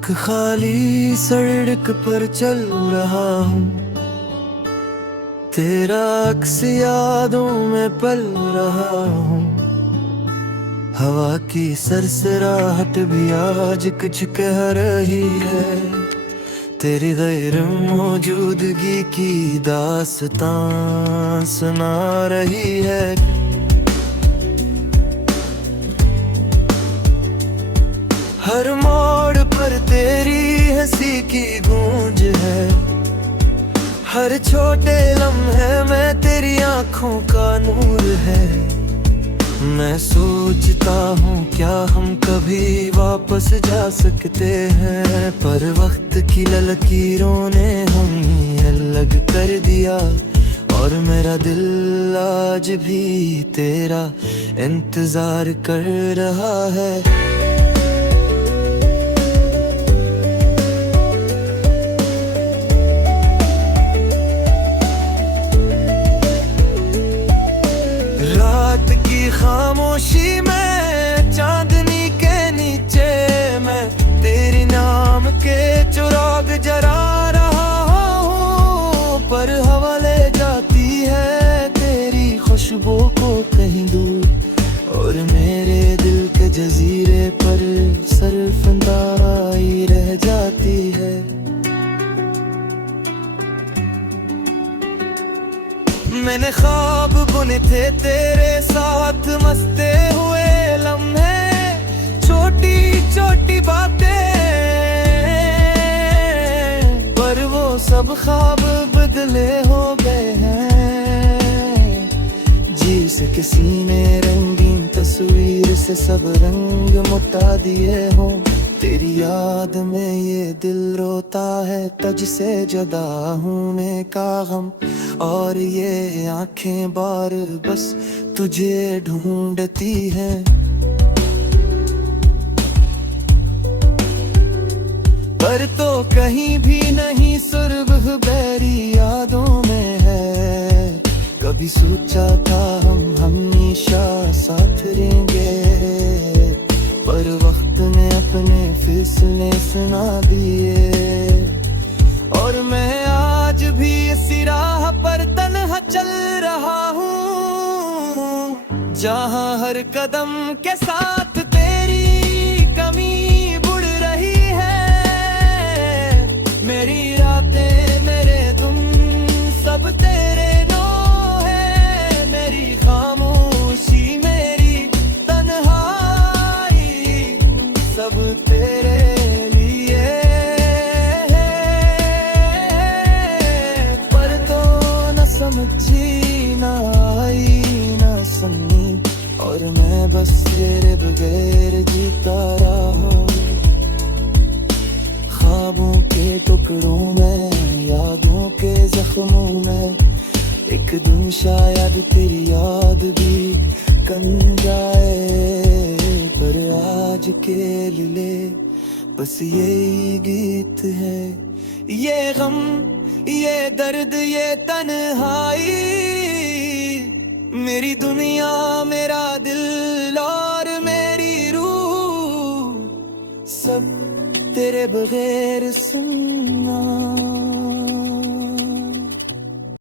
आँख खाली सड़क पर चल रहा हूँ, तेरा अक्स यादों में पल रहा हूँ। हवा की सरसराहट भी आज कुछ कह रही है, तेरी गैर मौजूदगी की दास्तां सुना रही है। हर मोड़ पर तेरी हंसी की गूंज है, हर छोटे लम्हे में तेरी आंखों का नूर है। मैं सोचता हूँ क्या हम कभी वापस जा सकते हैं, पर वक्त की लकीरों ने हमें अलग कर दिया। और मेरा दिल आज भी तेरा इंतजार कर रहा है। रात की खामोशी में चांदनी के नीचे मैं तेरे नाम के चिराग जला रहा हूँ, पर हवा ले जाती है तेरी खुशबू को कहीं दूर, और मेरे दिल के जजीरे पर सरफंदाई रह जाती है। मैंने ख्वाब बुने थे तेरे साथ मस्ते हुए लम्हे, छोटी छोटी बातें, पर वो सब ख्वाब बदले हो गए हैं। जी से किसी ने रंगीन तस्वीर से सब रंग मिटा दिए हो, तेरी याद में ये दिल रोता है, तुझ से जुदा होने का गम, और ये आंखें बार बस तुझे ढूंढती हैं। पर तो कहीं भी नहीं सुरह बैरी यादों में है, कभी सोचा था हम हमेशा साथ रहेंगे, पर वक्त ने अपने फैसले सुना दिए। और मैं आज भी इसी राह पर तन्हा चल रहा हूँ, जहाँ हर कदम के साथ तेरी कमी बुढ़ रही है। मेरी रातें मेरे तुम सब तेरे नो है, मेरी खामोशी मेरी तन्हाई सब तेरे लिए है। पर तो न समझी ना आई ना समझी, और मैं बस तेरे बगैर जीता रहा। ख्वाबों के टुकड़ों में, यादों के जख्मों में, एक दिन शायद तेरी याद भी कन जाए, पर आज के लिए बस यही गीत है। ये गम, ये दर्द, ये तन्हाई, मेरी दुनिया, मेरा दिल और मेरी रूह, सब तेरे बगैर सुनना।